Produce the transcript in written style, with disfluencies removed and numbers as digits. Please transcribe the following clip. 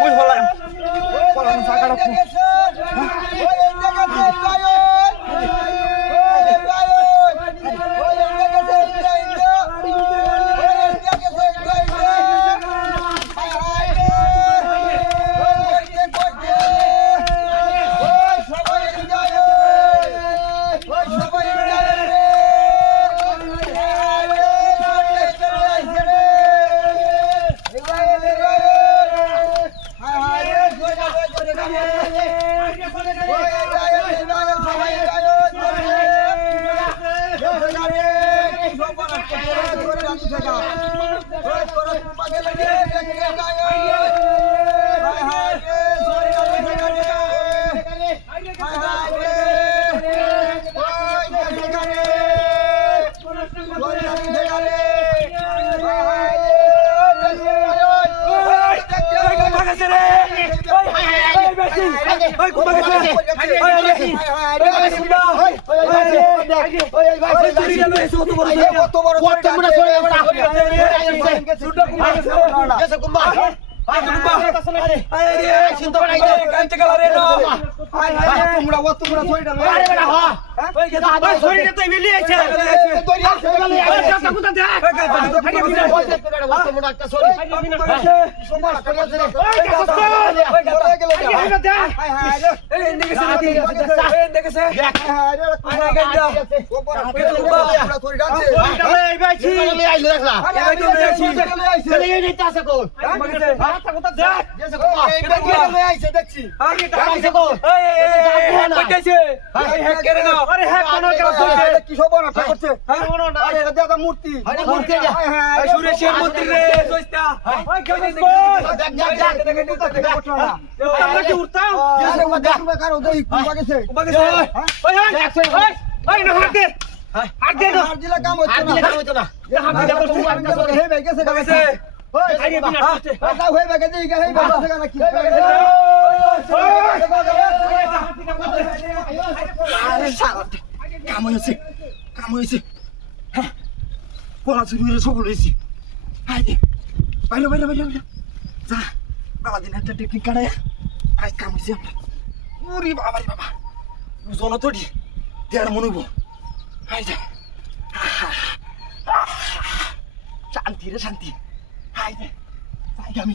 কই হলাম পলাম জায়গাটা মূর্তি কাম হয়েছে পড়া চুরি সফল হয়েছি বাইরে যা বাবা দিন একটা টেকনিক কাটায় আজ কাম হয়েছে আমরা উরি বাবা বাবা বুঝো তো দেড় মনে হইব শান্তি রে শান্তি আমি